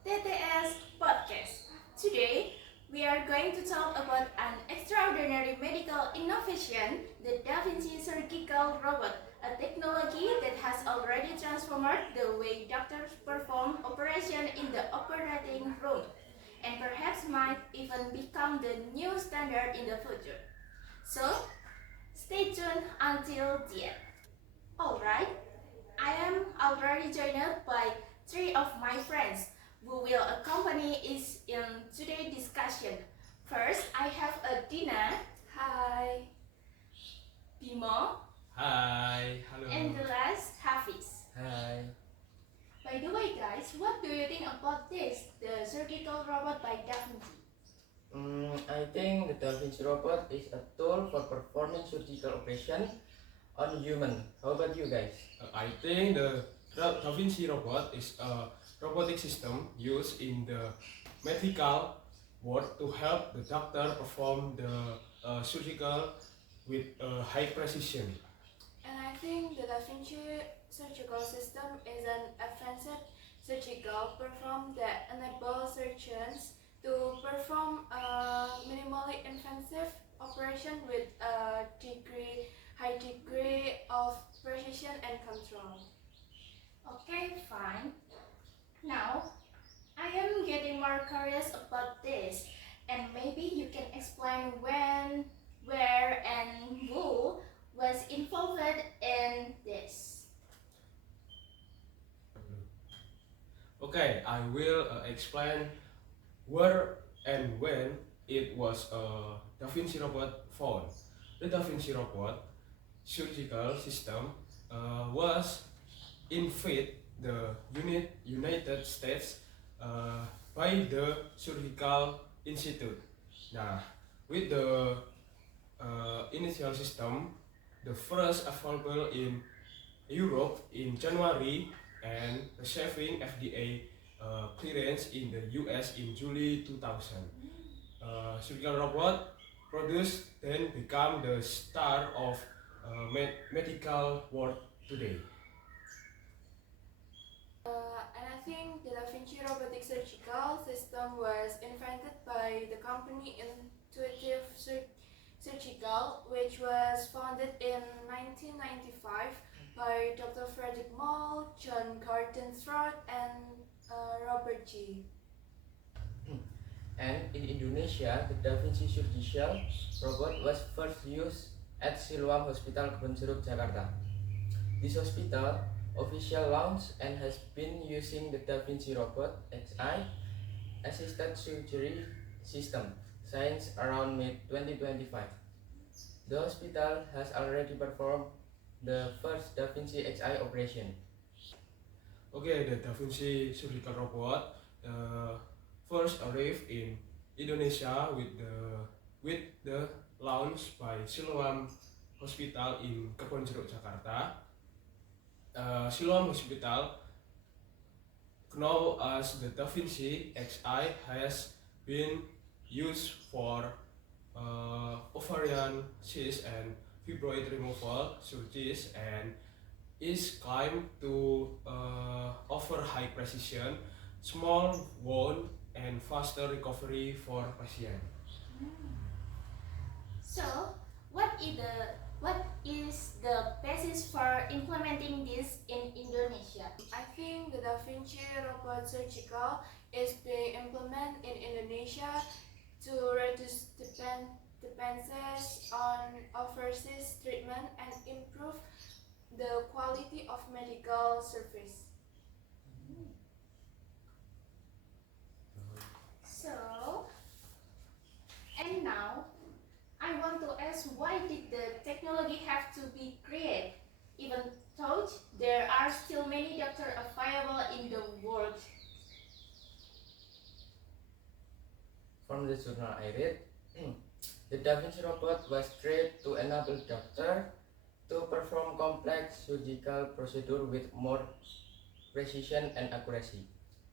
TTS Podcast. Today, we are going to talk about an extraordinary medical innovation, the Da Vinci Surgical Robot, a technology that has already transformed the way doctors perform operation in the operating room, and perhaps might even become the new standard in the future. So, stay tuned until the end. Alright, I am already joined by three of my friends who will accompany us in today's discussion. First, I have Dina. Hi. Bimo. Hai, halo. And the last, Hafiz. Hi. By the way, guys, what do you think about this, the surgical robot by Da Vinci? I think the Da Vinci robot is a tool for performing surgical operation on human. How about you guys? I think the Da Vinci robot is a robotic system used in the medical world to help the doctor perform the surgical with high precision. And I think the Da Vinci surgical system is an advanced surgical perform that enables surgeons to perform a minimally invasive operation with a high degree of precision and control. Okay, fine. Now, I am getting more curious about this, and maybe you can explain when, where, and who was involved in this. Okay, I will explain where and when it was a Da Vinci robot found. The Da Vinci robot surgical system was invented the United States by the Surgical Institute. Nah, with the initial system, the first available in Europe in January and receiving FDA clearance in the US in July 2000. Surgical robot produced then become the star of medical world today. And I think the Da Vinci robotic surgical system was invented by the company Intuitive Surgical, which was founded in 1995 by Dr. Frederick Moll, John Gordon Throat, and Robert G. And in Indonesia, the Da Vinci surgical robot was first used at Siloam Hospital Kebonjeruk, Jakarta. This hospital official launch and has been using the Da Vinci robot XI assisted surgery system since around mid 2025. The hospital has already performed the first Da Vinci XI operation. Okay, the Da Vinci surgical robot first arrived in Indonesia with the launch by Siloam Hospital in Kebonjeruk, Jakarta. Siloam Hospital, known as the Da Vinci XI, has been used for ovarian cyst and fibroid removal surgeries and is claimed to offer high precision, small wound, and faster recovery for patients. So, what is the basis for implementing this in Indonesia? I think the Da Vinci robot surgical is being implemented in Indonesia to reduce dependencies on overseas treatment and improve the quality of medical service. So, and now I want to ask, why did the technology have to be created, even though there are still many doctors available in the world? From the journal I read, the Da Vinci robot was created to enable doctor to perform complex surgical procedure with more precision and accuracy,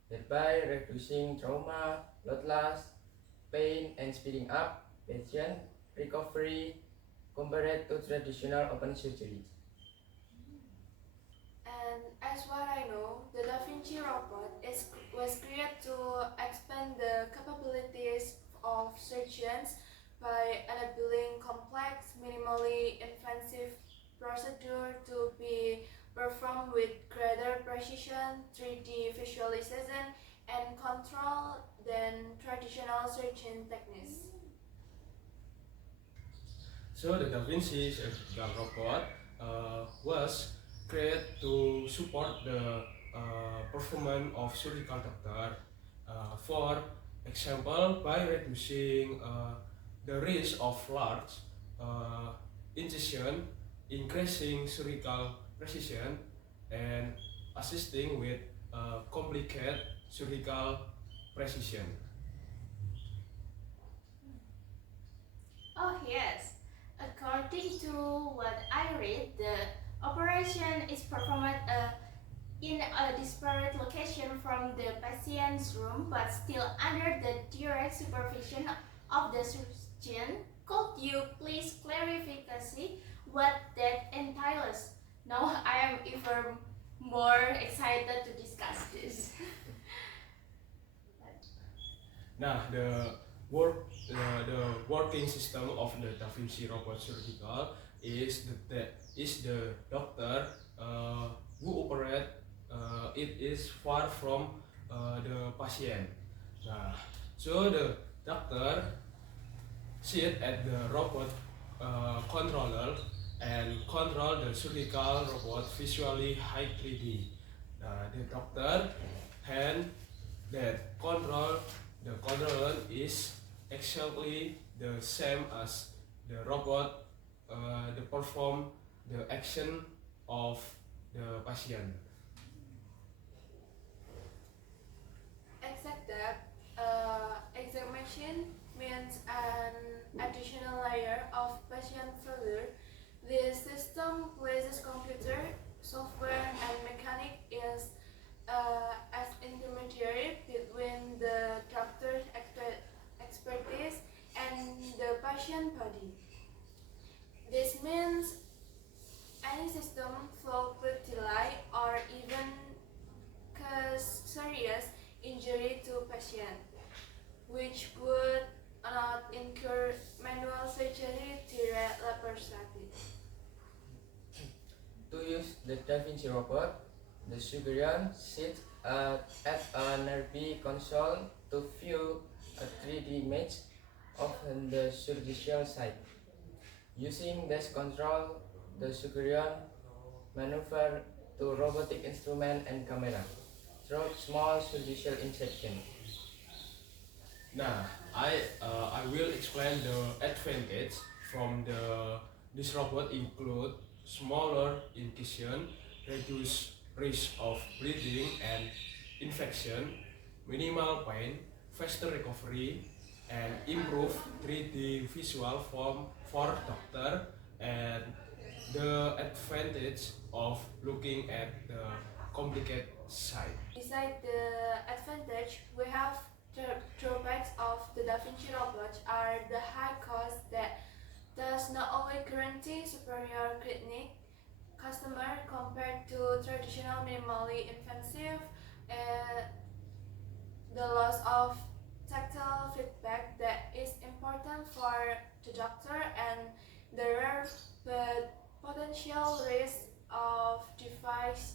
thereby reducing trauma, blood loss, pain, and speeding up patient recovery compared to traditional open surgery. And as what I know, the Da Vinci robot was created to precision, 3D visualization, and control than traditional surgeon techniques. So the Da Vinci surgical robot was created to support the performance of surgical doctor. For example, by reducing the risk of large incision, increasing surgical precision, and assisting with complicated surgical precision. Oh yes, according to what I read, the operation is performed in a disparate location from the patient's room but still under the direct supervision of the surgeon. Could you please clarify what that entails? Now I am even more excited to discuss this. Nah, the working system of the Da Vinci robot surgical is the doctor who operate it is far from the patient. Nah, so the doctor sit at the robot controller and control the surgical robot visually high 3D. The doctor hand that control the controller is exactly the same as the robot to perform the action of the patient. Except that examination means an additional layer of patient failure. The system places computer, software, and mechanic is as intermediary between the doctor's expertise and the patient body. This means any system fault could delay or even cause serious injury to patient, which would not incur manual surgery direct laparoscopy. To use the Da Vinci robot, the surgeon sits at a nearby console to view a 3D image of the surgical site. Using this control, the surgeon maneuver to robotic instrument and camera through small surgical incision. Now, I will explain the advantage from this robot include smaller incision, reduce risk of bleeding and infection, minimal pain, faster recovery, and improve 3D visual form for doctor and the advantage of looking at the complicated site. Besides the advantage, we have the drawbacks of the Da Vinci robot are the high cost that does not only guarantee superior clinic customer compared to traditional minimally invasive, the loss of tactile feedback that is important for the doctor, and the rare but potential risk of device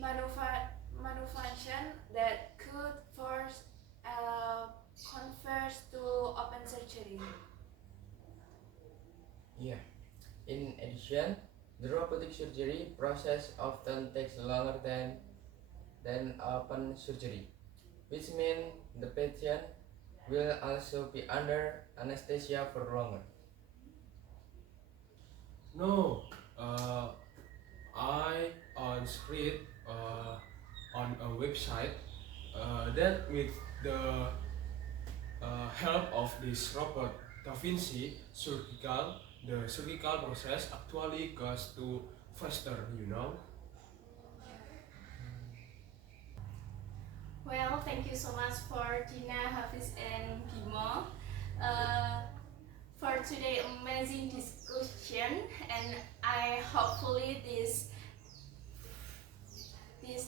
malfunction that could force converts to open surgery. Yeah. In addition, the robotic surgery process often takes longer than open surgery, which means the patient will also be under anesthesia for longer. No, I once read on a website that with the help of this robot Da Vinci surgical, the surgical process actually goes to faster. Well, thank you so much for Tina, Hafiz, and Bimo for today amazing discussion, and I hopefully this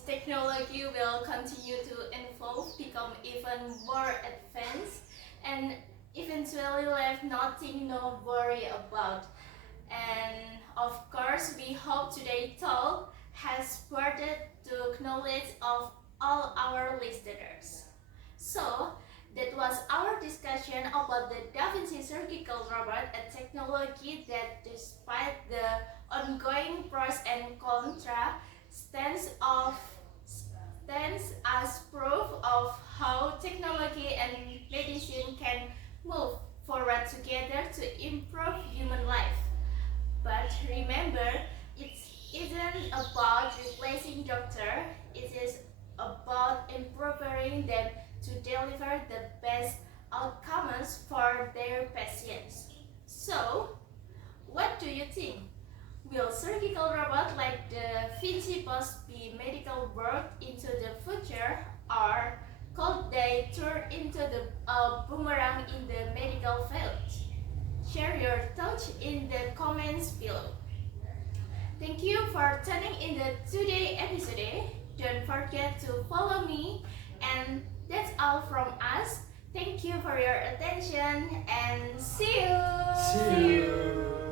technology will continue to evolve, become even more advanced, and eventually leave nothing no worry about. And of course, we hope today's talk has sparked to knowledge of all our listeners. So, that was our discussion about the DaVinci surgical robot, a technology that, despite the ongoing pros and contra, stands of stands as proof of how technology and medicine can move forward together to improve human life. But remember, it isn't about replacing doctor, it is about empowering them to deliver the best outcomes for their patients. So, what do you think? Will surgical robot like the Vinci Post be medical work into the future, or could they turn into the boomerang in the medical field? Share your thoughts in the comments below. Thank you for tuning in the today episode. Don't forget to follow me, and that's all from us. Thank you for your attention and see you. See you.